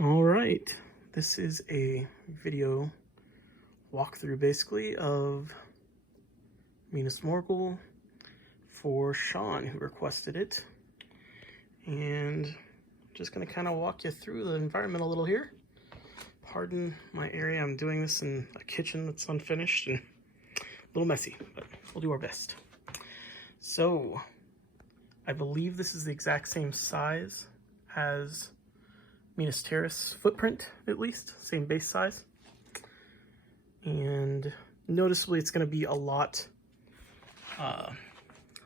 All right, this is a video walkthrough basically of Minas Morgul for Sean, who requested it. And I'm just gonna kind of walk you through the environment a little here. Pardon my area, I'm doing this in a kitchen that's unfinished and a little messy, but we'll do our best. So, I believe this is the exact same size as Minas Terrace footprint, at least, same base size. And noticeably it's going to be a lot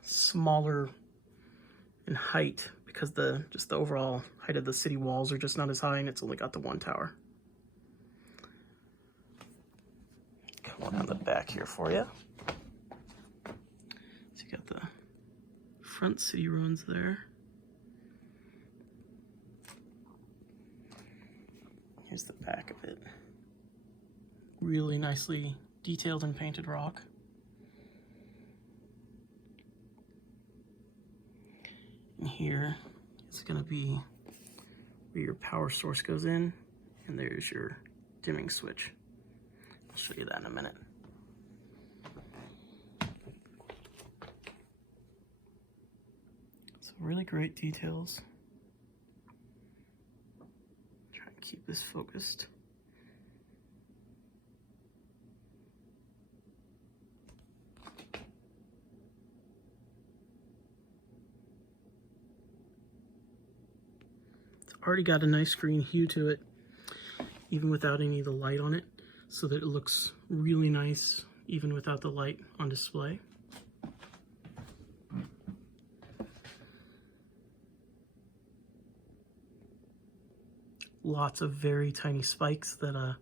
smaller in height because just the overall height of the city walls are just not as high, and it's only got the one tower. Come on the back here for you. So you got the front city ruins there. Here's the back of it. Really nicely detailed and painted rock. And here is going to be where your power source goes in, and there's your dimming switch. I'll show you that in a minute. So really great details. Keep this focused. It's already got a nice green hue to it, even without any of the light on it, so that it looks really nice even without the light on display. Lots of very tiny spikes that I'm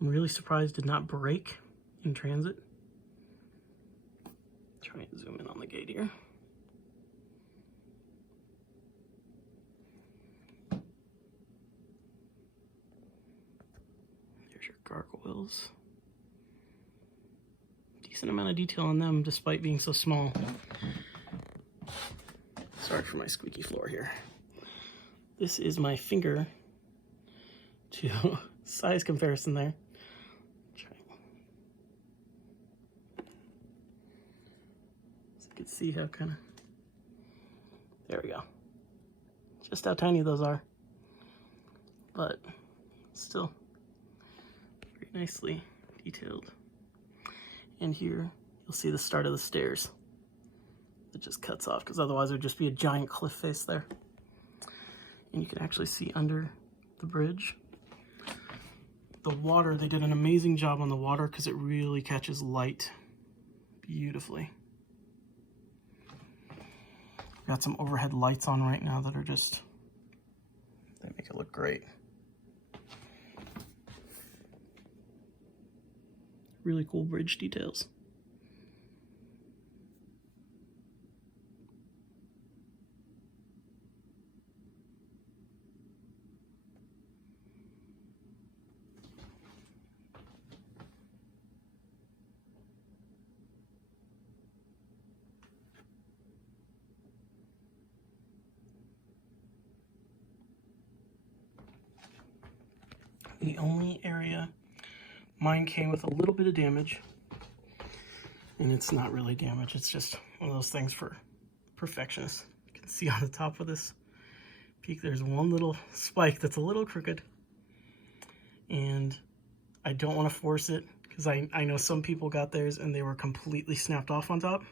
really surprised did not break in transit. Try and zoom in on the gate here. There's your gargoyles. Decent amount of detail on them despite being so small. Sorry for my squeaky floor here. This is my finger to size comparison there. So you can see how kind of, there we go. Just how tiny those are, but still very nicely detailed. And here you'll see the start of the stairs. It just cuts off because otherwise it would just be a giant cliff face there. And you can actually see under the bridge. The water, they did an amazing job on the water because it really catches light beautifully. Got some overhead lights on right now that are just, they make it look great. Really cool bridge details. The only area mine came with a little bit of damage, and it's not really damage, it's just one of those things for perfectionists. You can see on the top of this peak there's one little spike that's a little crooked, and I don't want to force it because I know some people got theirs and they were completely snapped off on top.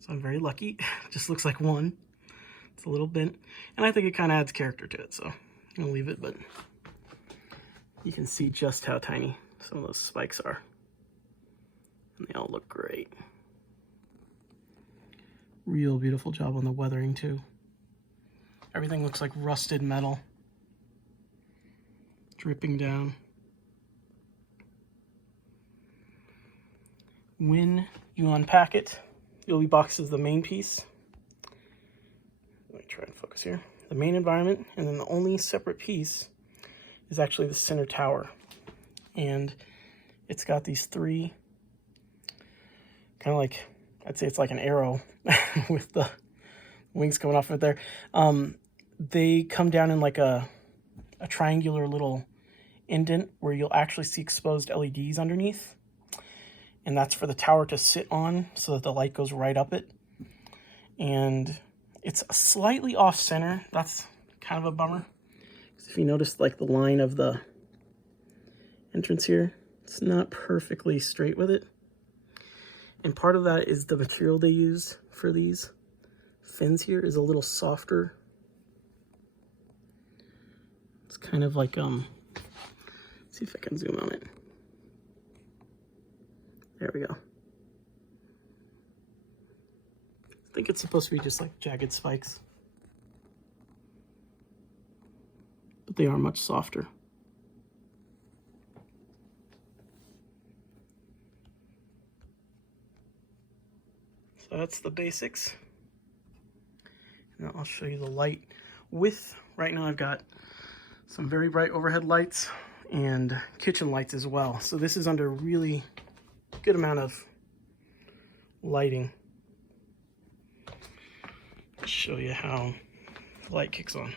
So I'm very lucky. It just looks like one. It's a little bent, and I think it kind of adds character to it, so I'm gonna leave it, but you can see just how tiny some of those spikes are. And they all look great. Real beautiful job on the weathering too. Everything looks like rusted metal. Dripping down. When you unpack it, you'll be boxed as the main piece. Let me try and focus here. The main environment, and then the only separate piece is actually the center tower. And it's got these three, kind of like, I'd say it's like an arrow with the wings coming off of it there. They come down in like a a triangular little indent where you'll actually see exposed LEDs underneath. And that's for the tower to sit on so that the light goes right up it. And it's slightly off center. That's kind of a bummer. If you notice, like, the line of the entrance here, it's not perfectly straight with it. And part of that is the material they use for these fins here is a little softer. It's kind of like, let's see if I can zoom on it. There we go. I think it's supposed to be just like jagged spikes, but they are much softer. So that's the basics. Now I'll show you the light with, right now I've got some very bright overhead lights and kitchen lights as well. So this is under really good amount of lighting. I'll show you how the light kicks on.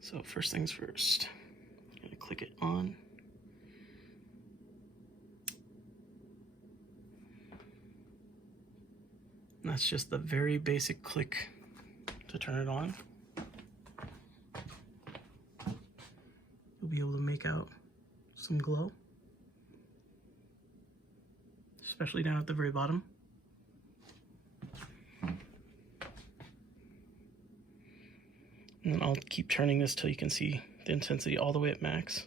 So first things first, I'm gonna click it on. And that's just the very basic click to turn it on. You'll be able to make out some glow, especially down at the very bottom. And then I'll keep turning this till you can see the intensity all the way at max.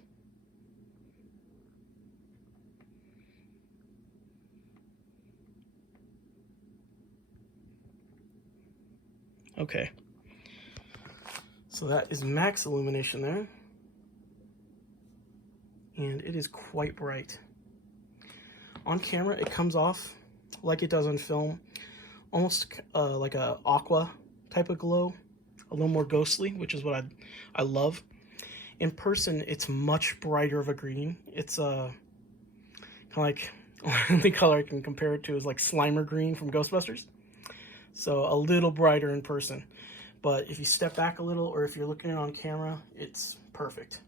Okay, so that is max illumination there, and it is quite bright. On camera, it comes off like it does on film, almost like a aqua type of glow, a little more ghostly, which is what I love. In person, it's much brighter of a green. It's kind of like, the color I can compare it to is like Slimer green from Ghostbusters. So a little brighter in person, but if you step back a little, or if you're looking at it on camera, it's perfect.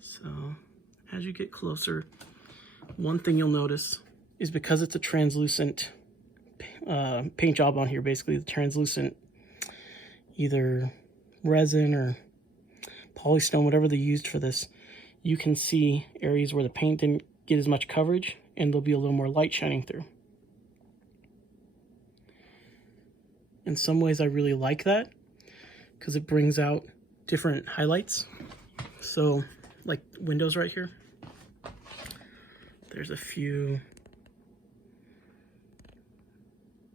So as you get closer, one thing you'll notice is because it's a translucent paint job on here, basically the translucent either resin or polystone, whatever they used for this, you can see areas where the paint didn't get as much coverage, and there'll be a little more light shining through. In some ways I really like that because it brings out different highlights. So like windows right here, there's a few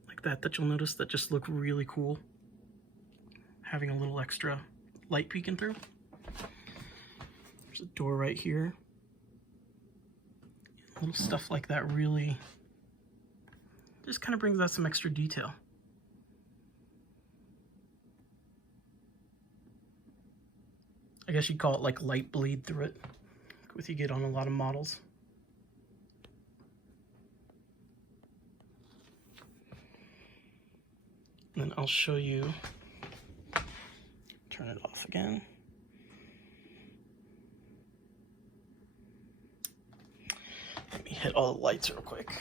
like that you'll notice that just look really cool, having a little extra light peeking through. There's a door right here. Little stuff like that really just kind of brings out some extra detail. I guess you'd call it like light bleed through it, what you get on a lot of models. And then I'll show you, turn it off again. Let me hit all the lights real quick.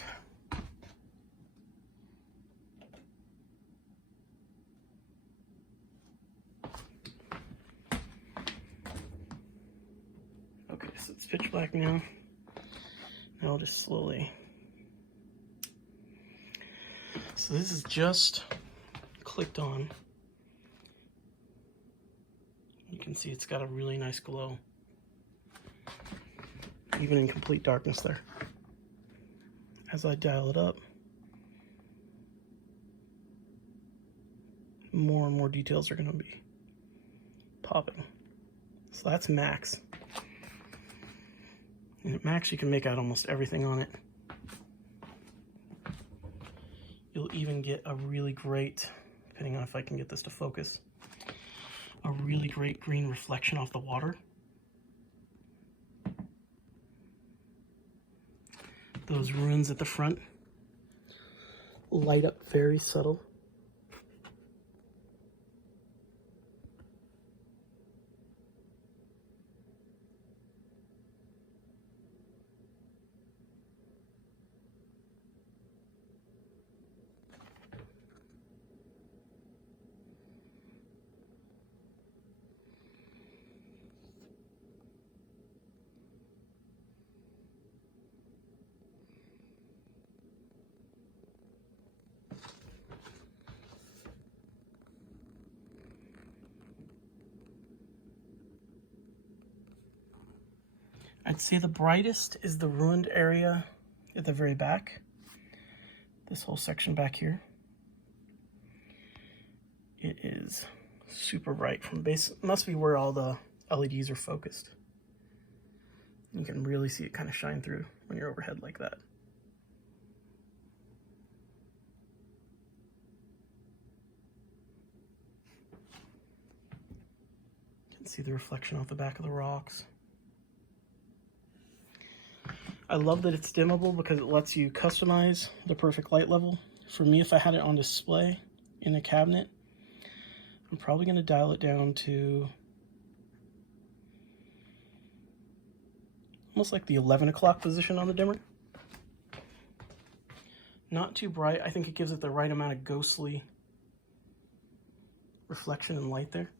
Okay, so it's pitch black now. Now I'll just slowly. So this is just clicked on. You can see it's got a really nice glow, even in complete darkness there. As I dial it up, more and more details are going to be popping. So that's max. And at max, you can make out almost everything on it. You'll even get a really great, depending on if I can get this to focus, a really great green reflection off the water. Those runes at the front light up very subtle. I'd say the brightest is the ruined area at the very back. This whole section back here. It is super bright from base. It must be where all the LEDs are focused. You can really see it kind of shine through when you're overhead like that. You can see the reflection off the back of the rocks. I love that it's dimmable because it lets you customize the perfect light level. For me, if I had it on display in a cabinet, I'm probably going to dial it down to almost like the 11 o'clock position on the dimmer. Not too bright. I think it gives it the right amount of ghostly reflection and light there.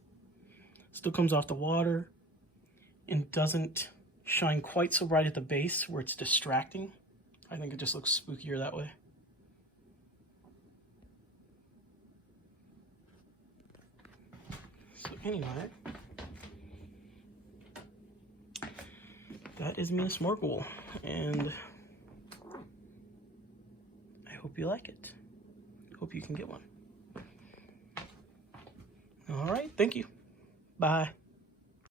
Still comes off the water and doesn't shine quite so bright at the base where it's distracting. I think it just looks spookier that way. So anyway, that is Minas Morgul, and I hope you like it. Hope you can get one. All right, thank you. Bye.